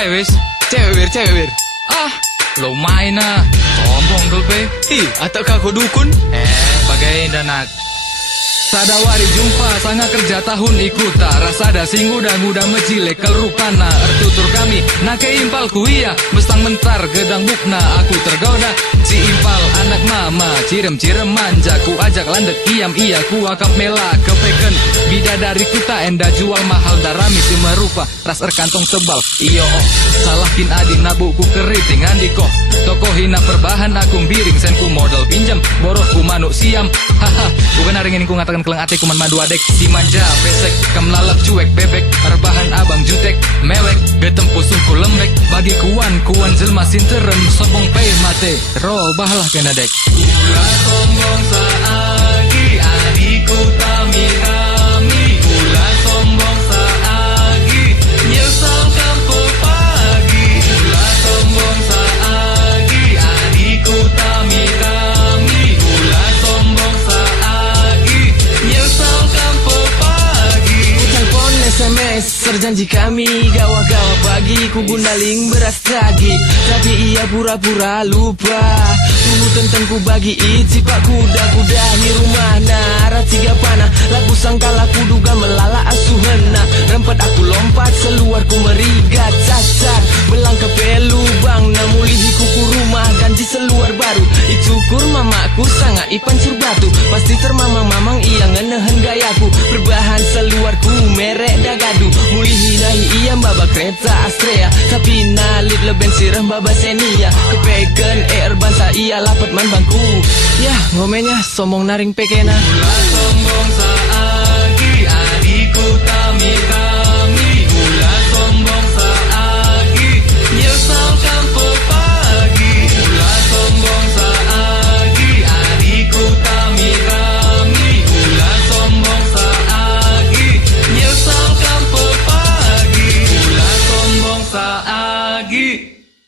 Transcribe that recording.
ae wis. Cewek wir. Ah, lo main ah. Sombong dul pe. Ih, atau kau dukun? Bagai danak. Sadawari jumpa sanga kerja tahun ikuta rasa ada sing udah mecile kelrupana ertutur kami nake impal ku iya bestang mentar gedang bukna aku tergoda si impal anak mama cirem manja ku ajak landek iam iya ku akap mela kepeken bidadari ku tak enda jual mahal darami semerupa ras kantong tebal iyo oh salahkin adi nabu ku keriting andiko toko hina perbahan aku biring sen ku modal pinjam boroh ku manuk siam haha bukan haringin ku ngatakan keleng ate kuman madu adek si manja besek kam lalap cuek bebek rebahan abang jutek mewek getempu sungku lembek bagi kuan jelma sinterem sombong pe mate ro bahlah kena dek Ulah sombong saagi adiku tami kami ulah sombong saagi nyesal kampung pagi ulah sombong saagi adiku tami kami ulah sombong saagi nyesal kampung pagi Telepon SMS serjanji kami gawa-gawa pagi ku gundaling beras tagi tapi ia pura-pura lupa tunggu tentang ku bagi iji pak kuda di rumah nara tiga panah laku sangka laku duga melala asuhena rempet aku lompat seluar ku merigat cacat belang ke pelubang namulihi kuku rumah ganti seluar baru icukur mamaku sangat ipan surbatu pasti termamang-mamang ia ngenehen gayaku perbahan seluarku merek dagadu mulihi nahi ia mbaba kereta Astrea tapi nalit leben sirah mbaba senia kepeken bansa ia lapat man bangku ya ngomenya sombong naring pekena ulah